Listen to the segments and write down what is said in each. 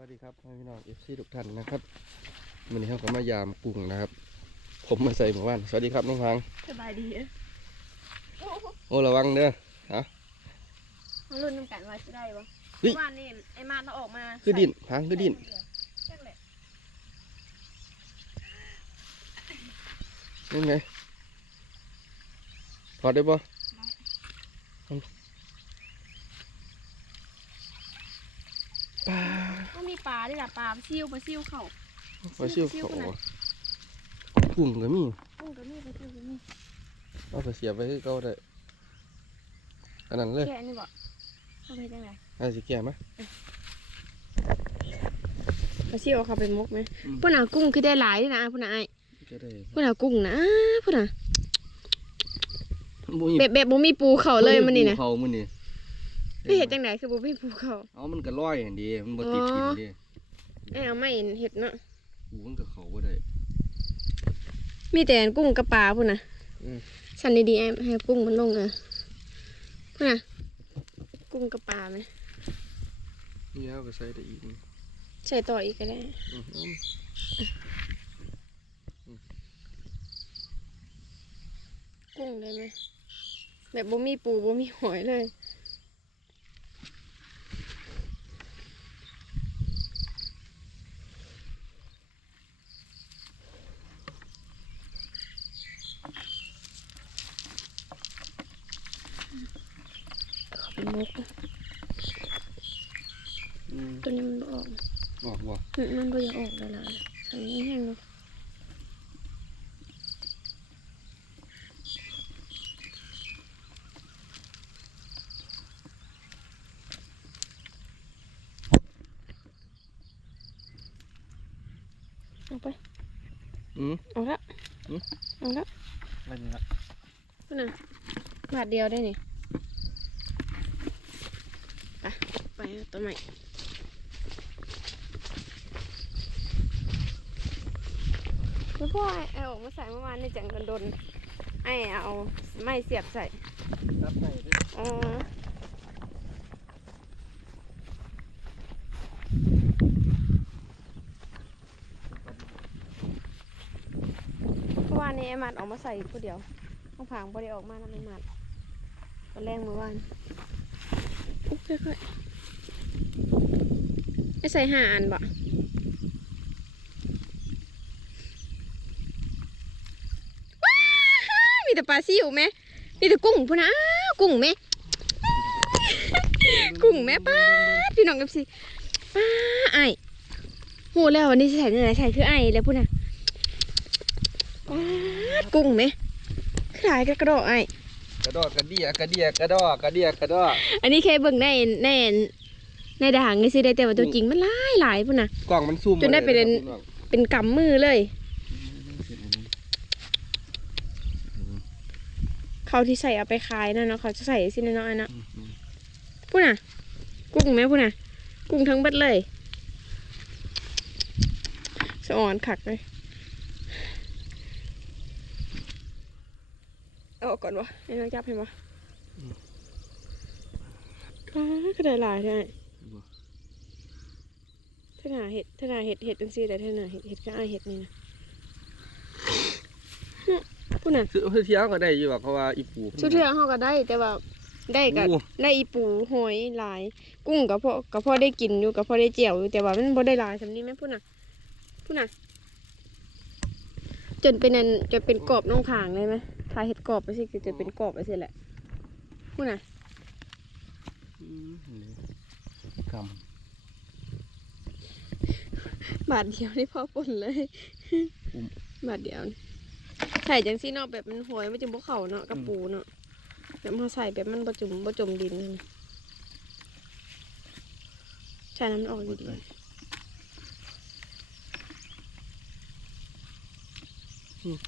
วัสดีครับพี่น้องเอฟซีทุกท่านนะครับวันนี้เขาก็มายามกุ้งนะครับ ผมมาใส่หมู่บ้านสวัสดีครับน้องพังสบายดีเอ้ยโอ้ระวังเด้อฮะมาลุ้นน้ำกันว่าจะได้ปะเฮ้ยเมื่อวานนี่ไอ้มาดเราออกมาคือดินพังคือดินใช่แหละนี่ไงถอดได้ปะปลา มันมีปลาด้วยล่ะปลาซิวปลาซิวเข่าปลาชิวซิ่วเขาคนไหนกุ้งก็มีกุ้งก็มีปลาซิวก็มีเอาไปเสียบไปให้เขาได้อันนั้นเลยแกะนี่บ่เอาไปจังไงอันสิแก่ไหมปลาซิวเอาเขาไปมกไหมอืมพวกน่ะกุ้งคือได้หลายด้วยนะพวกน่ะไอ้ก็ได้พวกน่ะกุ้งนะพวกน่ะบ่มีแบบแบบบ่มีปูเข่าเลยมันนี่นะเขามันนี่ ไม่เห็นจังไหนคือบ่มีปูเข่าเอามันก็ลอยอย่างดีมันบ่ติดกินดีไอ้เอาไม่เห็ดเนาะกูมันก็เขาบ่ได้ มีแต่กุ้งกับปลาพวกน่ะอืม สันดีๆไอ้ให้กุ้งมันลงอะพวกน่ะกุ้งกับปลาไหมนี่เอาไปใส่ได้อีกใส่ต่ออีกก็ได้ อืมเอากุ้งได้ไหมแบบบ่มีปูบ่มีหอยเลยขอเป็นมุกนะ อืม ตัวนี้มันบ่ออก บอกว่า อืมมันบ่อยากออกแล้วล่ะทำนี้แห้งเลย เอาไป อืม เอาละ อืม เอาละอะไรนี่ละพุ่นน่ะบาทเดียวได้นี่ไปไปเอาตัวใหม่แล้วพ่อไอ้ไอ้ออกมาใส่เมื่อวานในจังกันดนไอ้เอาไม้เสียบใส่รับไปเด้ออ๋อเมื่อวานนี้ไอ้ มัดออกมาใส่ผู้เดียวข้างผางพอได้ออกมาแล้วไม่มัดตอนแรกเมื่อวานอุ๊บค่อยๆไอ้ใส่ห้าอันบ่มีแต่ปลาซิวไหมมีแต่กุ้งพุ่นะกุ้งไหมกุ้งแม่ป้าพี่น้องกับสิป้าไอโหแล้ววันนี้ใส่เนื้อใส่คือไอแล้วพูดนะ ดกุ้งไหมขายกระโดดไอายกระดอกกระเดียกระเดียกระดอกกระเดียกระดอกอันนี้แค่เบิ่งในในในด่างนี่สิได้แต่ว่าตัวจริงมันหลายหลายพูดน่ะกล่องมันซุ่มจนได้ไปเรียนเป็นกำมือเลย เขาที่ใส่เอาไปขายนะเนาะเขาจะใส่สิน้อยๆเนาะพูดน่ะกุ้งไหมพูดน่ะกุ้งทั้งเบัดเลยสะอ่อนขักเลย เอาออกก่อนวะไอ้น้องจับให้ปะก็ก็ได้หลายได้เท่าหนาเห็ดเท่าหนาเห็ดเห็ดจังซี่แต่เท่าหนาเห็ดเห็ดก็อายเห็ดนี่นะพูดน่ะซื้อเที่ยวก็ได้อยู่ว่าเพราะว่าอีปูชุดเทือเขาก็ได้แต่ว่าได้กับโอ้ได้อีปูหอยหลาย กุ้งกับพ่อกับพ่อได้กินอยู่กับพ่อได้เจียวอยู่แต่ว่ามันบ่ได้หลายสำนี้ไหมพูดน่ะพูดน่ะจนเป็นอันจนเป็นกรอบน้องผางเลยไหม ทายเห็ดกรอบไปสิคือจนเป็นกรอบไปสิแหละพูดน่ะอืมกบาทเดียวนี่พ่อปนเลยอืมบาทเดียวนี่ใส่จังซี่เนาะแบบมันหอยมันจึงบ่เข้าเนาะกับปูเนาะแบบพอใส่แบบมันบ่จุ่มบ่จมดินนั่นน่ะใช่น้ำมันออกำดี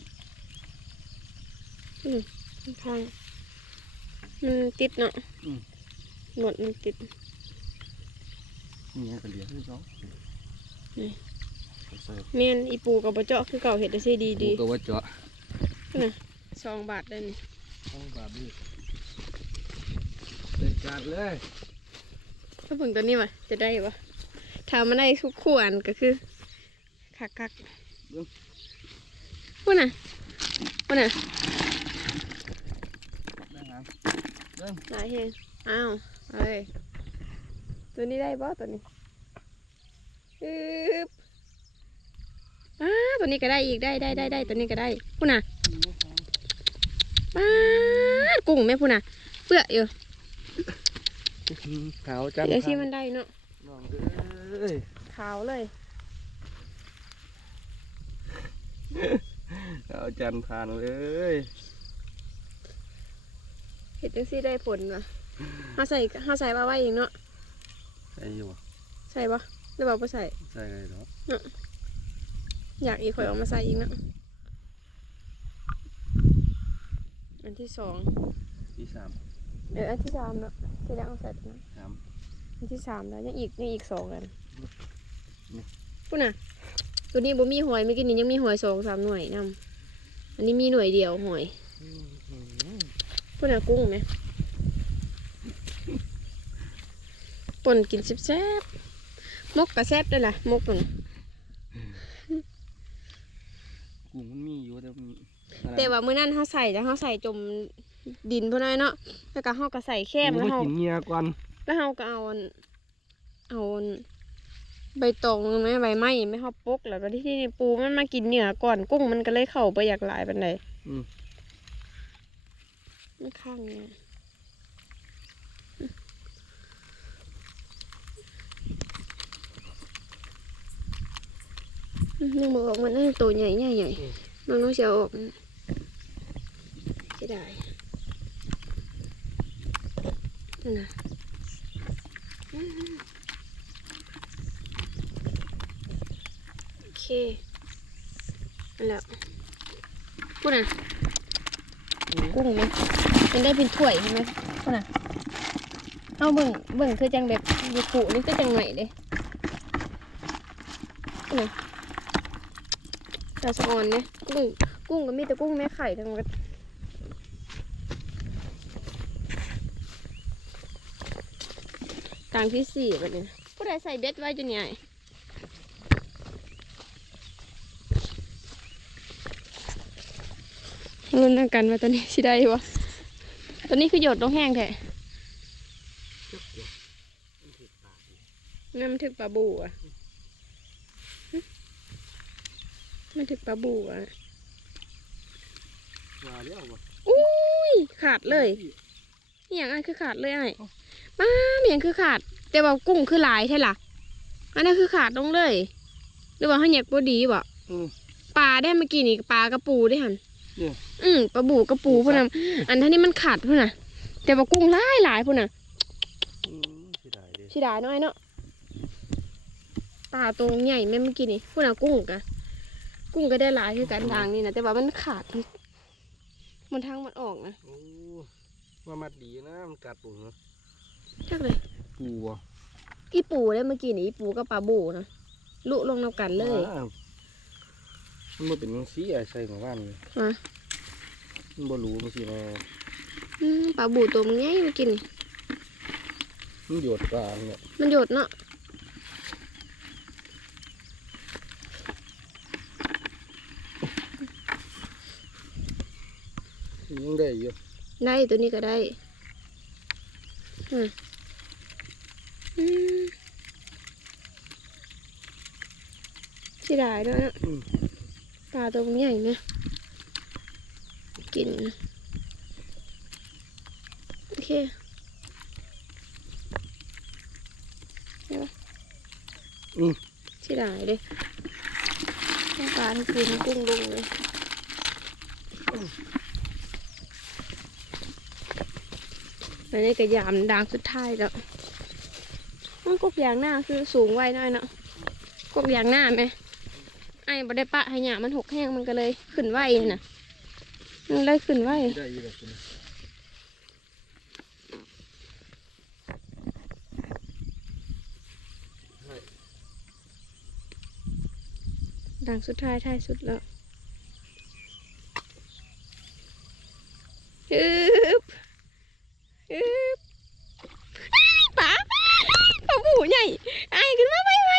ๆ ทางมันติดเนาะหนวดมันติด นี่ก็เหลือที่สองนี่ ใส่แม่นอีปูกับปเจาะคือเก่าเห็ดได้ซีดีปูดีก็ว่าเจาะสองบาทได้นี่ต้องบาดนี่เด็ดการเลยถ้าเพิ่งตัวนี้วะจะได้ปะถ้ามันได้ทุกขวนก็คือคักคักพูดน่ะพูดน่ะ ได้ครับเริ่ม หลายเฮงอ้าวเอ้ยตัวนี้ได้บ่ตัวนี้อึ๊บอ้าตัวนี้ก็ได้อีกได้ได้ได้ได้ตัวนี้ก็ได้พูดน่ะป้าดกุ้งแม่พูดน่ะเปื้ออยู่ขาวจังเดี๋ยวสิมันได้เนาะน้องเอ้ยขาวเลยขาวจันทร์ผ่านเลยเห็ดจังซี่ได้ผลวะเฮาใส่เฮาใส่มาไว้เองเนาะใช่อยู่บ่ใส่ปะหรือเปล่าบ่ใส่ใช่เลยเนาะอยากอีกข่อยเออกมาใส่อีกเนาะอันที่สองที่สามเอออันที่สามเนาะที่แล้วเอาใส่ตัวนั้นสามอันที่สามแล้วยังอีกยังอีกสองอันนี่พูดน่ะตัวนี้บ่มีหอยเมื่อกี้นี้ยังมีหอยสองสามหน่วยนํอันนี้มีหน่วยเดียวหอย พูดน่ะกุ้งไหมป่นกินแซ่บๆมกกระแซ่บด้วยล่ะมกนั่นกุ้งมันมีอยู่แต่มันแต่ว่ามื้อนั้นเฮาใส่แล้วเฮาใส่จมดินพุ่นน้อยเนาะแล้วก็เฮาก็ใส่แคมมัแล้นวก็เฮากินเงียก่อนแล้วเฮาก็เอาอันเอาอันใบตองไหมใบไม้ไม่เฮาปกแล้วก็ที่นี่ปูมันมากินเนื้อก่อนกุ้งมันก็เลยเข้าไปอยากหลายปานใดอื มมันข้างเนี่ยนึกบ่ออกมันนั่นตัวใหญ่ใหญ่ใหญ่น้องน้องเสียออกนะเสียดายนั่นน่ะอืมโอเคนั่นแหล้วพูดนะกุ้งไหม มันได้เป็นถ้วยใช่ไหมพูดนะเอาเบิ่งเบิ่งคือจังแบบยูกุนี่คือจังไหนเด้พูดนะตาสะออนเนี่ยกุ้งกุ้งก็มีแต่กุ้งแม่ไข่ทั้งหมดกลางที่สี่แบบนี้ผู้ใดใส่เบ็ดไว้จนใหญ่ลุ้นเอากันว่าตอนนี้สิได้วะ ตอนนี้คือหยดลงแห้งแท้นั่นมันถึกปลาบูอะหึมันถึกปลาบูอะว่าแล้วบ่อุ้ยขาดเลยอหย่างอันคือขาดเลยไอ้ป้าอหย่างคือขาด แต่ว่ากุ้งคือหลายใช่ล่ะอันนั้นคือขาดลงเลย หรือว่าเขาเหยียกบ่ดีบ่อืมปลาได้เมื่อกี้นี่ปลากระปูได้หันเนี่ย อืมปลาบูกระปูพุ่นน่ะอันท่านี้มันขาดพุ่นน่ะ แต่ว่ากุ้งหลายหลายพุ่นน่ะอืมเสียดายเด้สิดายน้อยเนาะปลาตัวใหญ่แม่เมื่อกี้นี่พุ่นน่ะกุ้งกะกุ้งก็ได้หลายคือกันทางนี่นะแต่ว่ามันขาด มันทางมันออกนะโอ้ว่ามัดดีนะมันกัดปูเนาะจักเลยปูบ่อีปูได้เมื่อกี้นี่อีปูกับปลาบูนะลุลงน้ำกันเลยว้าวมันบ่เป็นจังซี่ไอ้ใส่หมู่บ้านนี่มามัน บ่รู้มันสิแม่อืมปลาบูตัวมันใหญ่เมื่อกี้นี่มันโยดกลางเนี่ยมันหยดเนาะยังได้อยู่ได้ตัวนี้ก็ได้อืมอืมสิได้ด้วยเนาะอืมปลาตัวมันใหญ่ไหม กิน โอเคได้ปะอืมสิได้เด้ทั้งปลาทั้งปูทั้งกุ้งลงเลยอันนี้ก็ยามดังสุดท้ายแล้วมันกบยางหน้าคือสูงไว้หน่อยเนาะกบยางหน้าไหมไอ้บ่ได้ปะให้หยามันหกแห้งมันก็เลยขึ้นไหวน่ะ มันได้ขึ้นไหวได้อยู่แบบนี้ดังสุดท้ายท้ายสุดแล้วฮึบฮึบอ้ายป๋าป๋าบูใหญ่ไอ้ายขึ้นมาไวไว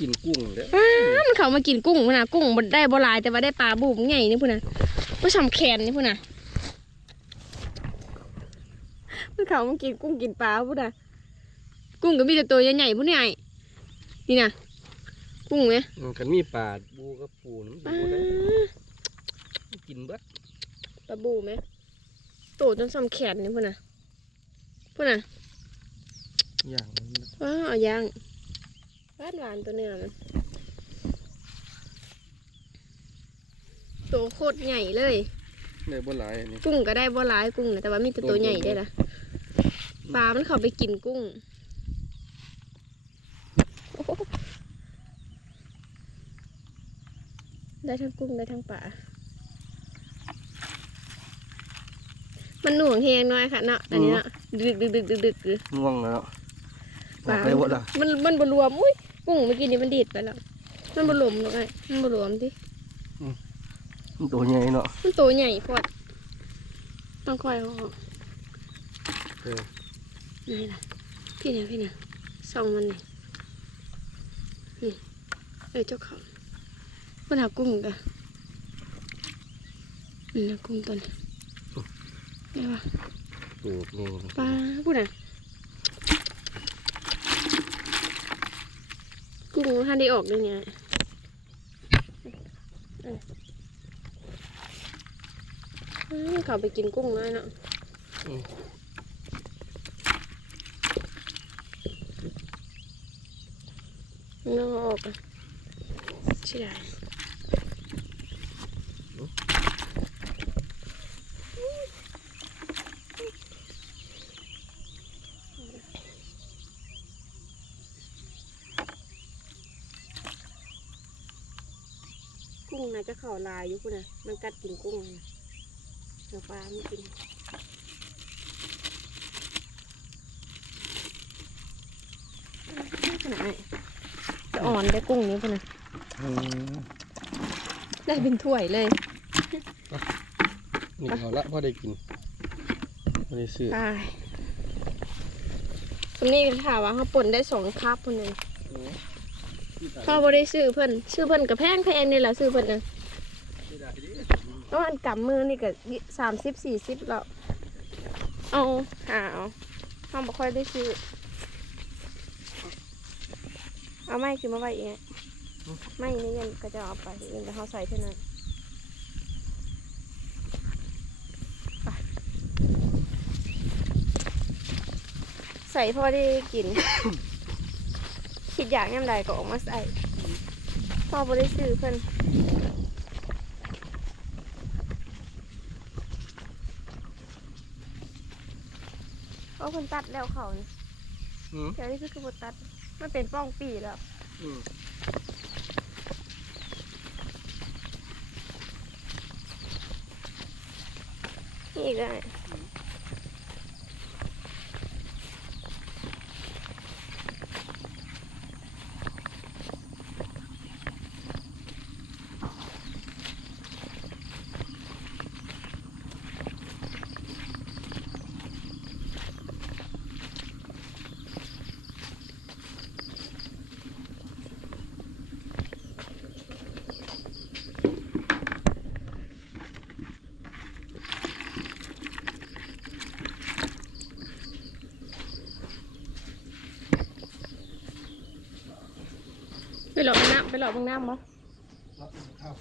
กินกุ้งเด้อ อ้ามัน เขามากินกุ้งพุ่นน่ะกุ้งบ่ได้บ่หลายแต่ว่าได้ปลาบูมใหญ่นี่พุ่นน่ะบ่สำแขนนี่พุ่นน่ะมันเขามากินกุ้งกินปลาพุ่นน่ะกุ้งก็มีแต่ตัวใหญ่ๆพุ่นใหญ่นี่น่ะกุ้งไหมมันกันมีปลาบูกับปูน้ำปลาปูได้กินเบิดปลาบูไหมโตจนสำแขนนี่พุ่นน่ะพุ่นน่ะอย่างนั้นนะว้าวเอาย่างหวานหวานตัวเนื้อมันตัว โคตรใหญ่เลยได้บ่หลายอันนี้กุ้งก็ได้บ่ร้ายกุ้งนะแต่ว่ามีแต่ตัวใหญ่ได้ละปลามันเข้าไปกินกุ้งโอ้โหได้ทั้งกุ้งได้ทั้งปลา มันหน่วงแหงน้อยค่ะเนาะ อันนี้เนาะ ดึกดึกดึกดึกดึกดึกง่วงแล้วปลาได้บ่ล่ะมันมันบรวม อุ้ย กุ้งเมื่อกี้นี้มันดีดไปแล้ว มันบรวมหรอกไอ้มันบรวมที่มัน ตัวใหญ่เนาะมันตัวใหญ่พอดต้องคอยเอาออกเออนี่ล่ะพี่เนี่ยพี่เนี่ยส่องมันนี่นี่เออเจ้าเขามันหากุ้งกันนี่นะกุ้งตัวนี้นี่วะตัวนี่ปลาพูดน่ะกุ้งท่านได้ออกด้วยเนี่ยเออ เขาไปกินกุ้งน้อยเนาะน้องออกอะใช่ได้กุ้งน่าจะเข่าลายอยู่คุณนะมันกัดกินกุ้งนะ เดี๋ยวปลาไม่กินขนาดไหนจะอ่อนได้กุ้งนี้คุณน่ะอืมได้เป็นถ้วยเลยนี่เอาละพอได้กินพอได้ซื้อตายตรงนี้ถามว่าเขาป่นได้สองคัพคนหนึ่งเขาบ่ได้ซื้อเพิ่นซื้อเพิ่นกับแพงแพงนี่แหละซื้อเพิ่นนะ ต้องอันกำมือนี่ก็สามสิบสี่สิบแล้ว เอาหาเอาเขาบ่ค่อยได้ซื้อ เอาไม่คือมาไว้เองไม่นี่ยังก็จะเอาไปเองแต่เขาใส่เท่านั้นใส่พอได้กิน คิดอยากยำใดก็ออกมาใส่ พอบ่ได้ซื้อเพิ่น เอาเพิ่นตัดแล้วเขานี่อืมเดี๋ยวนี้คือคือบ่ตัด มันเป็นป้องปีแล้วอืมนี่อีก หลอกน้ำไปหลอกเบางน้ำบ่รับข้าว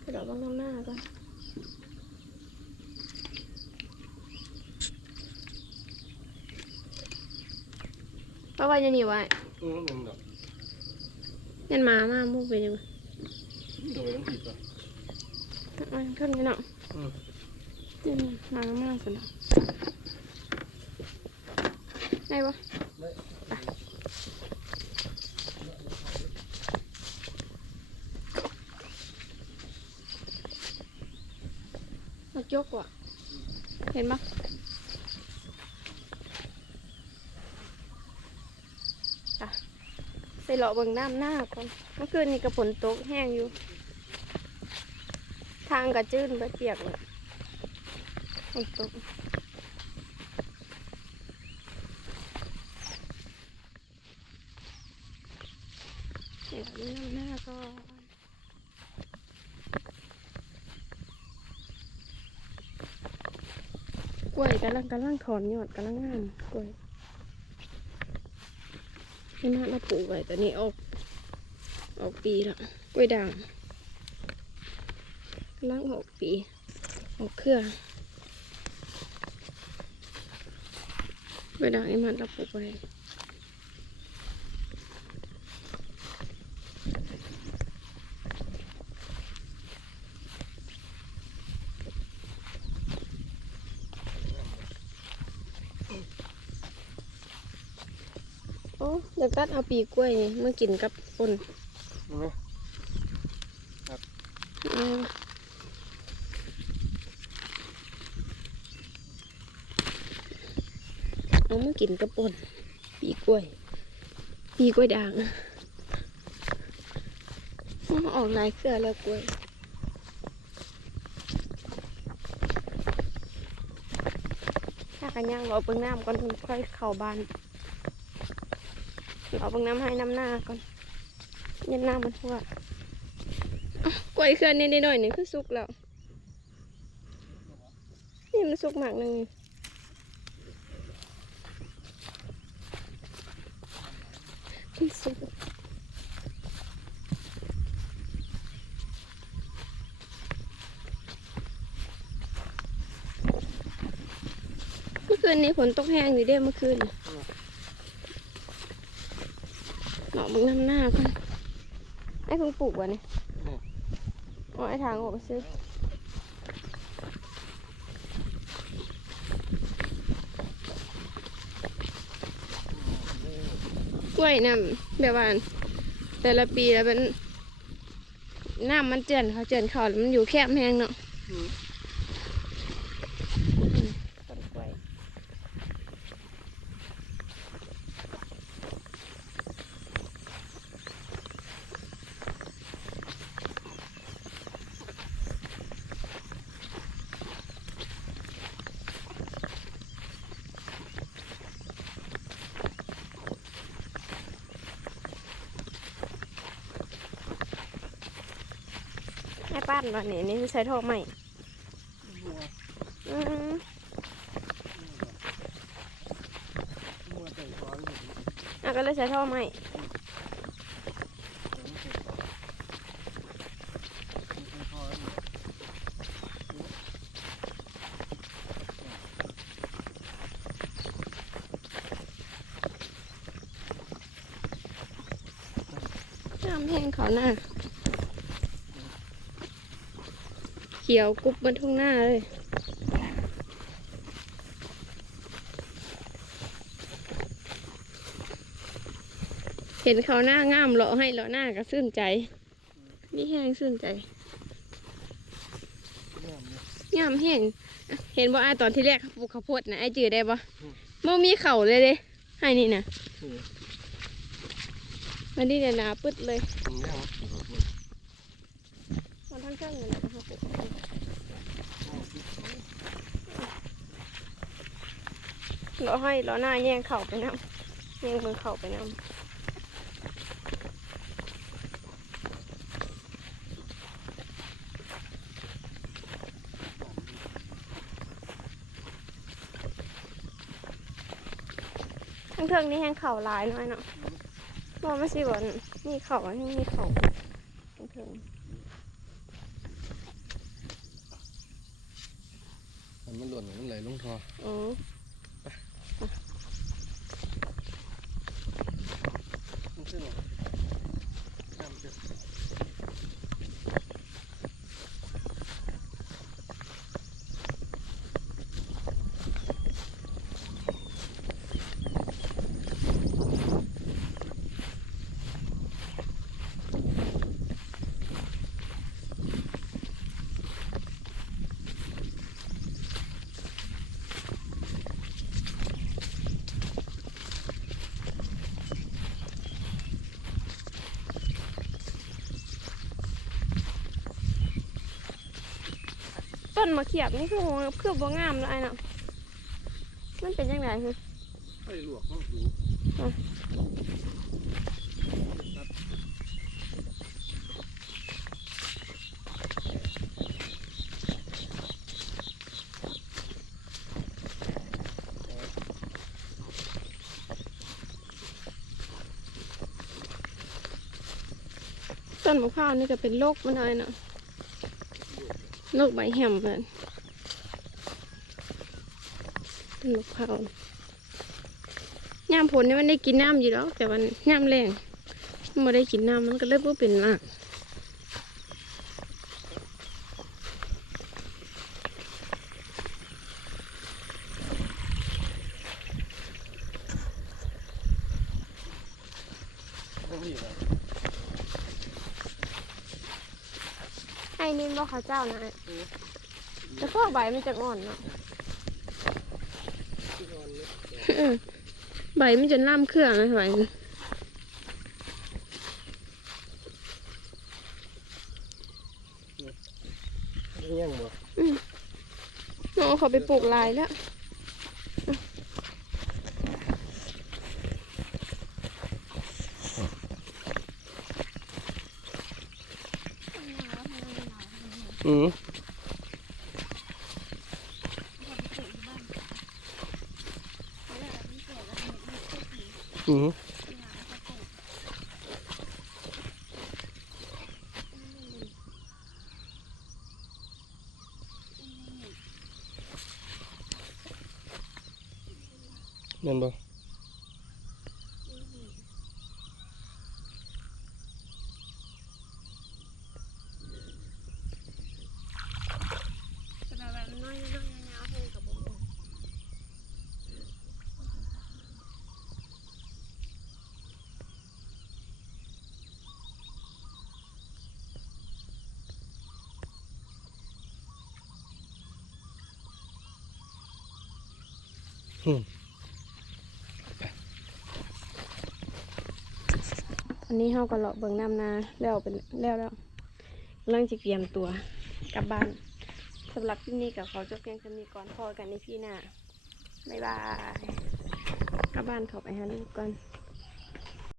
ไปหลอกเบางน้ำหน้าก่อนเพราะว่าจะหนีไว้อืมหนึ่งดอกยันมามามุกไปยังไงโดยต้องผิดป่ะมันขึ้นไปเนาะอืมยันมามาสุดเนาะได้ปะ ได้ มา ยกว่ะ เห็นปะอะไปเลาะเบิ่งน้ำหน้าก่อนเมื่อคืนนี่กระฝนตกแห้งอยู่ ทางกระจื้นไปเปียกเลยฝนตก ดี๋ยวนี้หน้าก็ กำลังกำลังถอนยอดกำลังงามกล้วยนี่มาเราปลูกไว้แต่นี่ออกออกปีละกล้วยด่างกำลังออกปีออกเครือกล้วยด่างนี่มันเราปลูกไว้ โอ้เดี๋ยวตัดเอาปีกล้วยนี่มากินกับปนเห็นไหมอืมเอามากินกับปนปีกล้วย ปีกล้วยด่างมันออกหลายเครือแล้วกล้วยถ้ากันย่างรอเบิ่งน้ำก่อนค่อยเข้าบ้าน เอาเบิ่งน้ำให้น้ำหน้าก่อนเย็นหน้ำมันทั่วอ้าวกล้วยเคลื่อนนิดหน่อยหนึ่งคือสุกแล้ว นี่มันสุกมากหนึ่งมันสุกเมื่อคืนนี้ฝนตกแห้งอยู่เด้เมื่อคืนหนอก มึงน้ำหน้าก่อนไอ้เพิ่งปลูกวะเนี่ยอ๋อไอ้ทางออกไปซื้อกล้วยน้ำแบบว่าแต่ละปีแล้วมันน้ำมันเจือนเขาเจือนเขาแล้วมันอยู่แคบแห้งเนาะ อืม ต้นกล้วย ให้ป้านวันนี้นี่ใช้ทอไหมอืมมัวแต่ร้อนอยู่อะก็เลยใช้ท่อไหมน้ำแห้งเขาหน้า เขียวกรุบบนทุ่งหน้าเลย เห็นเขาหน้างามเลาะให้เลาะหน้าก็ซื่นใจ มีแห้งซื่นใจเนี่ยมันงามแห้งอะเห็นบ่อาตอนที่แรกปลูกข้าวโพดนะไอ้จือได้บ่บ่มีเข่าเลยเด้ให้นี่นะนี่มันนี่เนี่ยหนาปึ๊ดเลยมันย่างมันทั้งเครื่องเลยแหละข้าวโพดเลาะให้เลาะหน้าแย่งเข่าไปน้ำแย่งมือเข่าไปน้ำทั้งเครื่องนี่แห้งเข่าหลายหน้อยเนาะมองไม่สิบ่นนี่เข่าอันนี้มีเข่าทั้งเครื่องมันมันหล่นมันไหลลงทออือ มันขึ้ นมาเขียบนี่คือเพื่อบ่งามแล้ไอ้นะมันเป็นยังไงคือไอ้ลวกเขาดูต้นมะพร้าวนี่จะเป็นโรคมันอะไรเนาะ ลูกใบแหมเลยต้นมะพร้าวยามผลเนี่ยมันได้กินน้ำอยู่แล้วแต่วันยามแรงมันไม่ได้กินน้ำมันก็เลยบ่เป็นมาก ไอ้นี่บ่เขาเจ้านะแต่พวกใบมันจะอ่อนเนาะเออใบมันจะล่ามเครื่องนะใบมันยังบ่น้องเขาไปปลูกลายแล้ว อืมอืมนั่นบ่ แต่แบบน้อยๆยาวๆให้กับบ่ อันนี้เฮาก็เลาะเบิ่งน้ำนาแล้วเป็นแล้วแล้วเรื่องจะเตรียมตัวกลับบ้านสำหรับที่นี่กับเขาจบเพียงแค่นี้ก่อนพอกันในพี่หน้าบ๊ายบายกลับบ้านเขาไปหาลูกก่อน